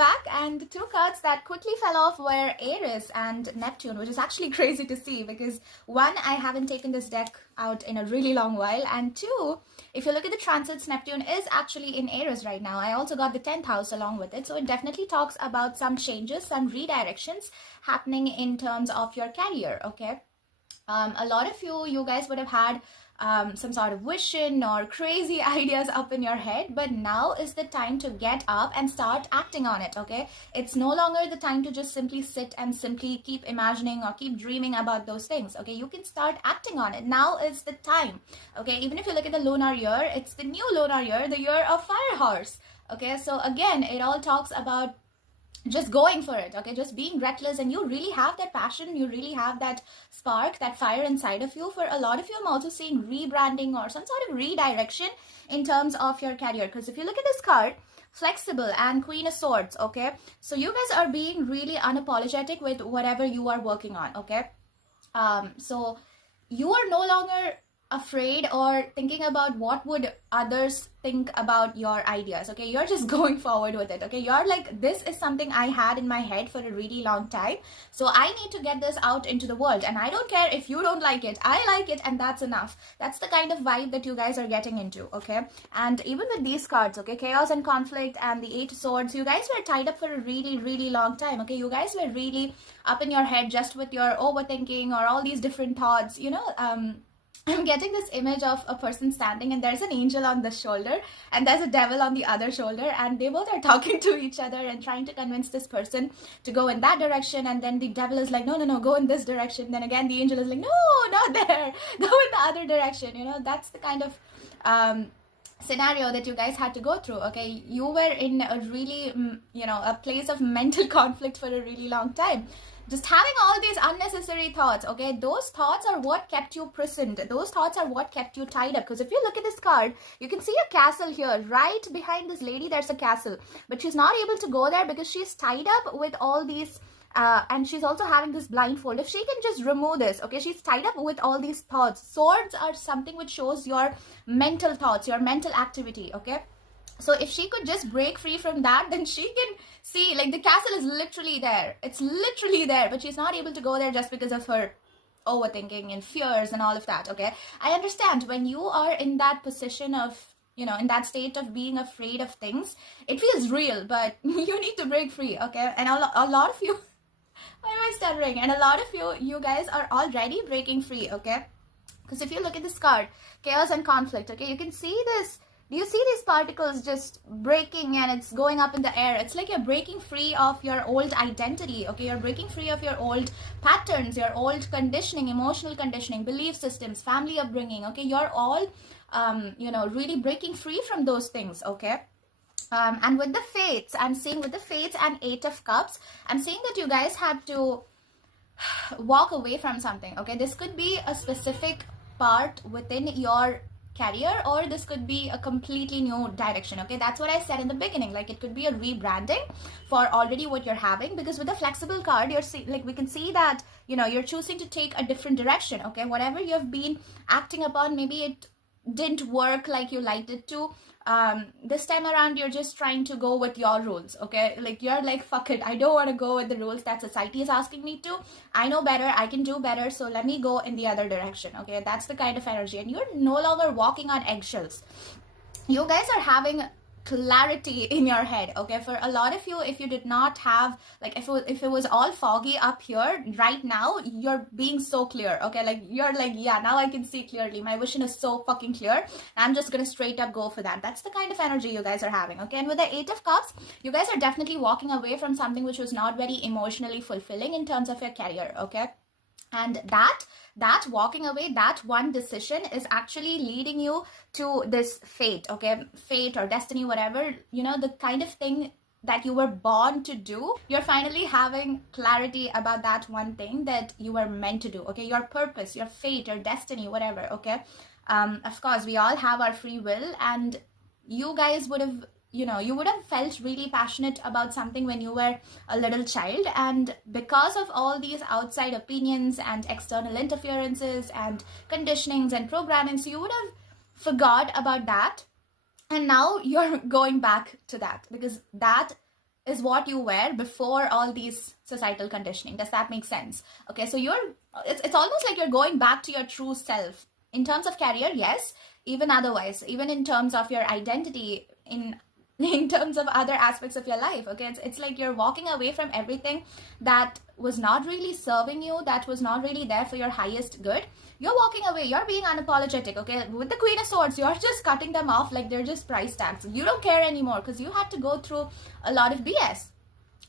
back, and the two cards that quickly fell off were Aries and Neptune, which is actually crazy to see because one, I haven't taken this deck out in a really long while, and two, if you look at the transits, Neptune is actually in Aries right now. I also got the 10th house along with it, so it definitely talks about some changes, some redirections happening in terms of your career, okay? A lot of you guys would have had some sort of vision or crazy ideas up in your head, but now is the time to get up and start acting on it, okay? It's no longer the time to just simply sit and simply keep imagining or keep dreaming about those things, okay? You can start acting on it. Now is the time, okay? Even if you look at the lunar year, it's the new lunar year, the year of fire horse, okay? So again, it all talks about just going for it, okay? Just being reckless, and you really have that passion, you really have that spark, that fire inside of you. For a lot of you, I'm also seeing rebranding or some sort of redirection in terms of your career, because if you look at this card, flexible and Queen of Swords, okay? So you guys are being really unapologetic with whatever you are working on, okay? So you are no longer afraid or thinking about what would others think about your ideas, okay? You're just going forward with it, okay? You're like, this is something I had in my head for a really long time, so I need to get this out into the world, and I don't care if you don't like it, I like it, and that's enough. That's the kind of vibe that you guys are getting into, okay? And even with these cards, okay, chaos and conflict and the 8 of swords, you guys were tied up for a really long time, okay? You guys were really up in your head just with your overthinking or all these different thoughts, you know. I'm getting this image of a person standing, and there's an angel on the shoulder and there's a devil on the other shoulder, and they both are talking to each other and trying to convince this person to go in that direction, and then the devil is like, no, go in this direction. Then again, the angel is like, no, not there, go in the other direction. You know, that's the kind of scenario that you guys had to go through, okay? You were in a really, you know, a place of mental conflict for a really long time. Just having all these unnecessary thoughts, okay? Those thoughts are what kept you prisoned. Those thoughts are what kept you tied up. Because if you look at this card, you can see a castle here. Right behind this lady, there's a castle. But she's not able to go there because she's tied up with all these... and she's also having this blindfold. If she can just remove this, okay? She's tied up with all these thoughts. Swords are something which shows your mental thoughts, your mental activity, okay? So if she could just break free from that, then she can see, like, the castle is literally there. It's literally there, but she's not able to go there just because of her overthinking and fears and all of that, okay? I understand when you are in that position of, you know, in that state of being afraid of things, it feels real, but you need to break free, okay? And a lot of you, why am I stuttering? And a lot of you guys are already breaking free, okay? Because if you look at this card, chaos and conflict, okay, you can see this. Do you see these particles just breaking and it's going up in the air? It's like you're breaking free of your old identity, okay? You're breaking free of your old patterns, your old conditioning, emotional conditioning, belief systems, family upbringing, okay? You're all, you know, really breaking free from those things, okay? And with the fates, I'm seeing with the fates and 8 of cups, I'm seeing that you guys had to walk away from something, okay? This could be a specific part within your career, or this could be a completely new direction, okay? That's what I said in the beginning. Like, it could be a rebranding for already what you're having, because with the flexible card, you're like, we can see that, you know, you're choosing to take a different direction, okay? Whatever you've been acting upon, maybe it didn't work like you liked it to. This time around, you're just trying to go with your rules, okay? Like, you're like, fuck it, I don't want to go with the rules that society is asking me to. I know better, I can do better, so let me go in the other direction, okay? That's the kind of energy, and you're no longer walking on eggshells. You guys are having clarity in your head, okay? For a lot of you, if you did not have, like, if it was all foggy up here, right now you're being so clear, okay? Like, you're like, yeah, now I can see clearly, my vision is so fucking clear, I'm just gonna straight up go for that. That's the kind of energy you guys are having, okay? And with the 8 of cups, you guys are definitely walking away from something which was not very emotionally fulfilling in terms of your career, okay? And that walking away, that one decision is actually leading you to this fate, okay? Fate or destiny, whatever, you know, the kind of thing that you were born to do. You're finally having clarity about that one thing that you were meant to do, okay? Your purpose, your fate, your destiny, whatever, okay? Of course, we all have our free will, and you guys would have, you know, you would have felt really passionate about something when you were a little child, and because of all these outside opinions and external interferences and conditionings and programming, so you would have forgot about that, and now you're going back to that, because that is what you were before all these societal conditioning. Does that make sense? Okay, so it's almost like you're going back to your true self in terms of career, yes, even otherwise, even in terms of your identity, in terms of other aspects of your life. Okay, it's like you're walking away from everything that was not really serving you, that was not really there for your highest good. You're walking away, you're being unapologetic. Okay, with the Queen of Swords, you're just cutting them off like they're just price tags. You don't care anymore because you had to go through a lot of BS.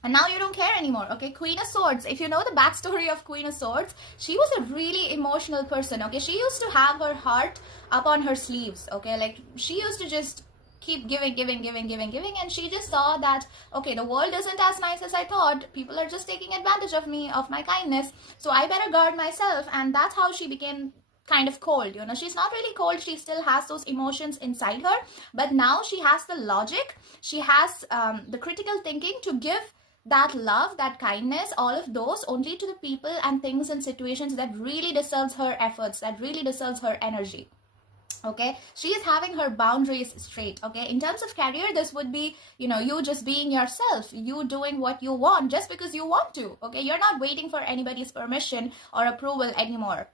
And now you don't care anymore. Okay, Queen of Swords, if you know the backstory of Queen of Swords, she was a really emotional person. Okay, she used to have her heart up on her sleeves. Okay, like she used to just keep giving, and she just saw that, okay, the world isn't as nice as I thought. People are just taking advantage of me, of my kindness, so I better guard myself. And that's how she became kind of cold. You know, she's not really cold, she still has those emotions inside her, but now she has the logic, she has the critical thinking to give that love, that kindness, all of those only to the people and things and situations that really deserves her efforts, that really deserves her energy. Okay, she is having her boundaries straight. Okay, in terms of career, this would be, you know, you just being yourself, you doing what you want just because you want to. Okay, you're not waiting for anybody's permission or approval anymore.